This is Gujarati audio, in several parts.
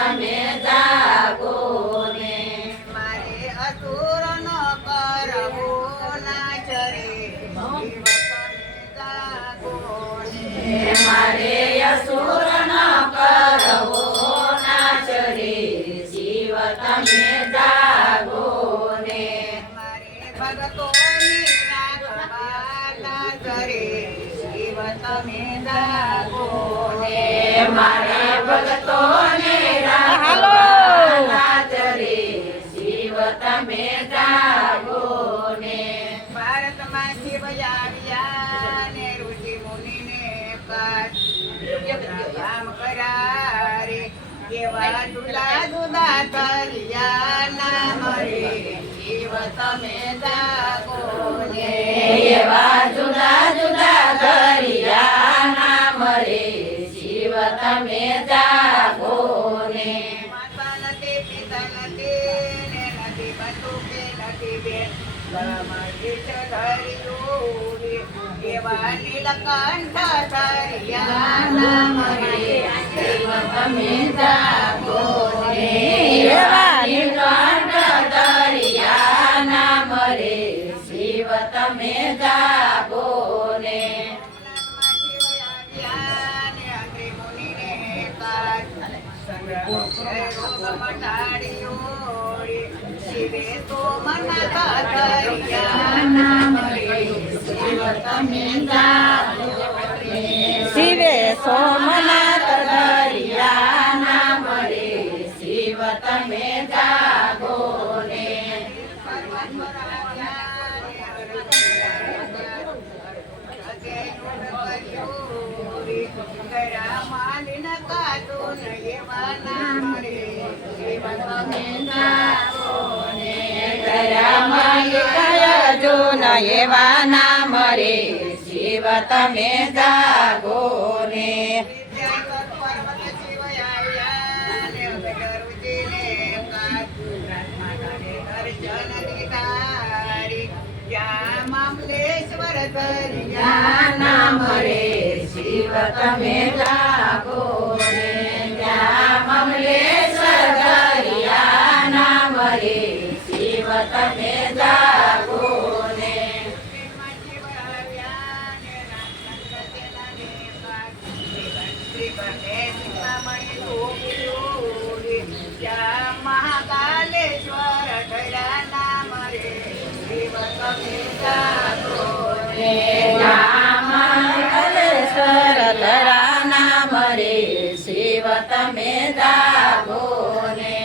તમે જાગો ને મારે અસુરનો કરવો નાશ રે શિવ તમે જાગો ને મારે અસુર ન કરવો નાશ રે શિવ તમે જાગો ને મારે ભગતોની રાખવાના કરે શિવ તમે જાગો ને મારે ભક્તોને રાખવાના રે શિવ તમે જાગો ને ભારતમાં શિવ આવ્યા ને ઋષિ મુનિને કામ કરારે કેવા જુદા જુદા કર્યા નામ રે શિવ તમે જાગો ને એવા જુદા જુદા કર્યા નામ રે શિવ તમે જાગો ને માતા નથી પિતા નથી ને નથી બંધુ કે નથી બેન એવા નીલકંઠ ધર્યા નામ રે શિવ તમે જાગો ને એવા નીલકંઠ દરિયા નામ રે શિવ તમે જાગો ને શિવે તો મના ધર્યા નામ રે શિવ તમે જાગો ને શિવે સોમનાથ દરિયા નામ રે શિવ તમે જાગો ને જો ન એવા નામ રે શિવ તમે જાગો ને મામલેશ્વર નામ રે શિવ તમે જાગો ને ત્યાં મમલેશ્વર દરિયા નામ રે શિવ તમે જાગો ને મહાકાલેશ્વર ધરા નામ રે શિવ તમે જાગો ને મમલેશ્વર દરા નામ રે શિવ તમે જાગો ને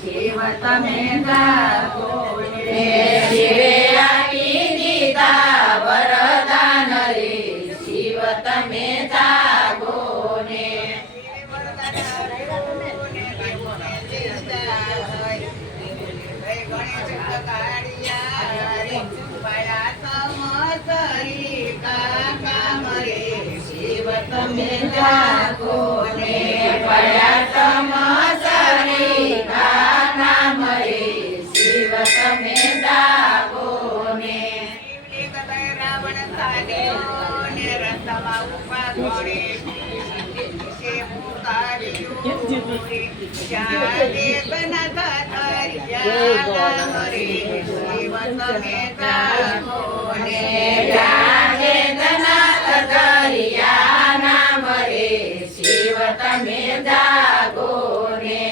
શિવ તમે જાગો ને શિવે આપી દીધા વરદાન રે શિવ તમે જાગો ને શિવ તમે જાગો ને પડ્યા તમસરી નામ રે શિવ તમે જાગો ને રાવણ સાધ્યો ને રસ્તામાં ઉભા ઘોડે શિવ તમે જાગો ને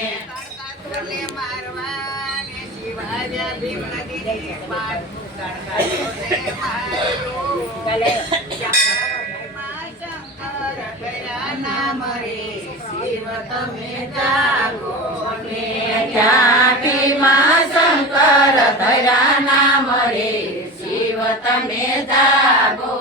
મારવા ને શિવાજા ભીમ નદી પાર નામ રે શિવ તમે જાગો ને ત્યાં ભીમા શંકર ધરા નામ રે શિવ તમે જાગો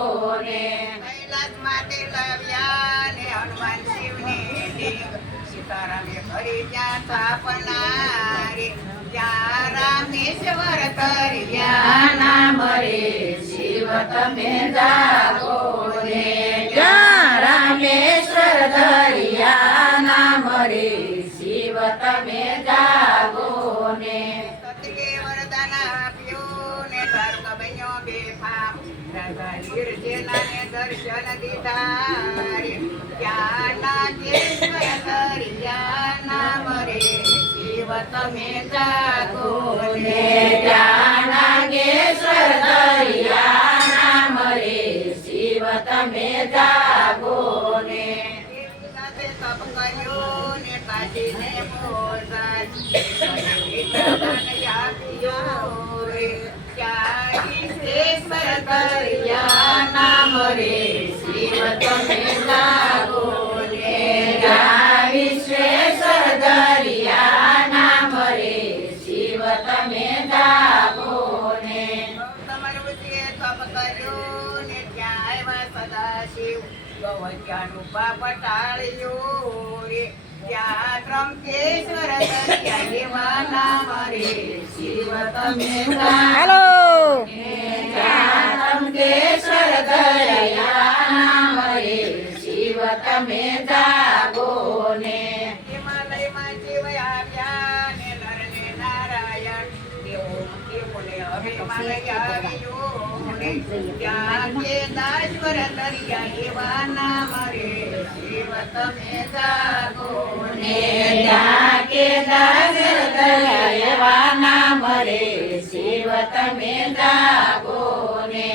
ને કૈલાસ માટે લાવ્યા ને હનુમાન શિવની સીતારામે ફરી ત્યાં સ્થાપના રે ત્યાં રામેશ્વર કર્યા નામ રે શિવ તમે જાગો ને ત્યાં રામેશ્વર દરિયા નામ રે શિવ તમે જાગો ને હિરજેલાને દર્શન દીધા રે ત્યાં નાગેશ્વર દરિયા નામ રે શિવ તમે જાગો ને ત્યાં નાગેશ્વર દરિયા નામ રે શિવ તમે જાગો ને સાથે તપ કર્યો ને કાઢીને મોરદાસ આપ્યો રે ત્યાં વિશ્વેશ્વર દરિયા નામ રે શિવ તમે જાગો ને ત્યાં વિશ્વેશ્વર દરિયા નામ રે શિવ તમે જાગો ને તમારું જે તપ કર્યું ને ત્યાં આવ્યા સદાશિવ ગવત્યાનું પાપ ટાળ્યું રે ત્યાં ત્રંબકેશ્વર દરિયા એવા નામ રે શિવ તમે હાલો ત્યાં ત્રંબકેશ્વર દરિયા નામ રે શિવ તમે જાગો ને હિમાલયમાં શિવ આવ્યા ને નર ને નારાયણ દેવોને અભિમાલય આવ્યું ને ત્યાં કેદાશ્વર દરિયા એવા નામ રે શિવ તમે જાગો ને ત્યાં કેદાર દરિયા એવા નામ રે શિવ તમે જાગો ને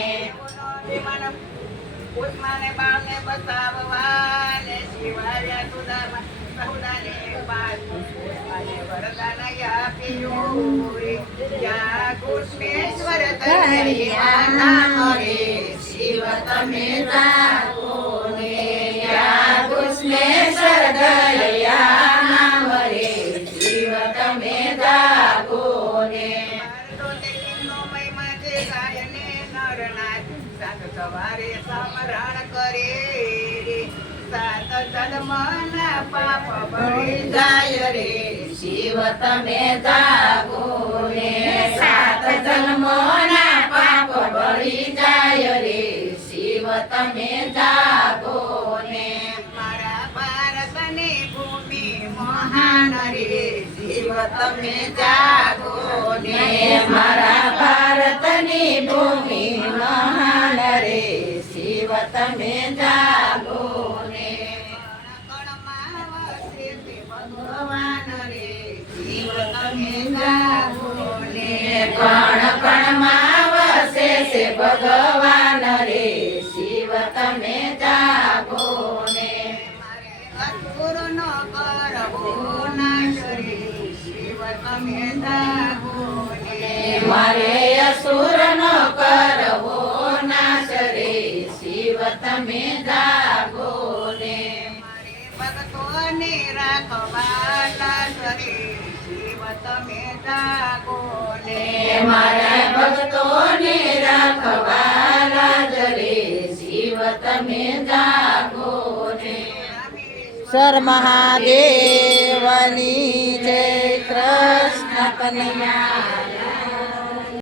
ઉસ્માને બાળને બતાવવા ને શિવાર્યા સુદામા સહુદાને પાસ ઉસ્માને વરદાન આપ્યું રે ત્યાં કૃષ્ણેશ્વર દરિયા નામ રે શિવ તમે જાગો ને ત્યાં કૃષ્ણેશ્વર દરિયા નામ રે શિવ તમે જાગો ને સવારે સમરણ કરે રે સાત જન્મના પાપ બળી જાય રે શિવ તમે જાગો ને સાત જન્મોના પાપ બળી જાય રે શિવ તમે જાગો ને મારા ભારતની ભૂમિ મહાન રે શિવ તમે જાગો ને મારા ભારતની ભૂમિ મહાન રે શિવ તમે જાગો ને કણમાં વસે તે ભગવાન રે શિવ તમે જાગો ને કણ કણમાં વસે છે ભગવાન રે શિવ તમે જાગો ને મારે અસુરનો કરવો નાશ રે શિવ તમે જાગો ને મારે અસુરનો કરવો નાશ રે શિવ તમે જાગો ને મારે ભક્તોને રાખવાના રે શિવ તમે જાગો ને મારા ભક્તોને રાખવાના જ રે શિવ તમે જાગો ને સર મહાદેવની જય કૃષ્ણ કનૈયા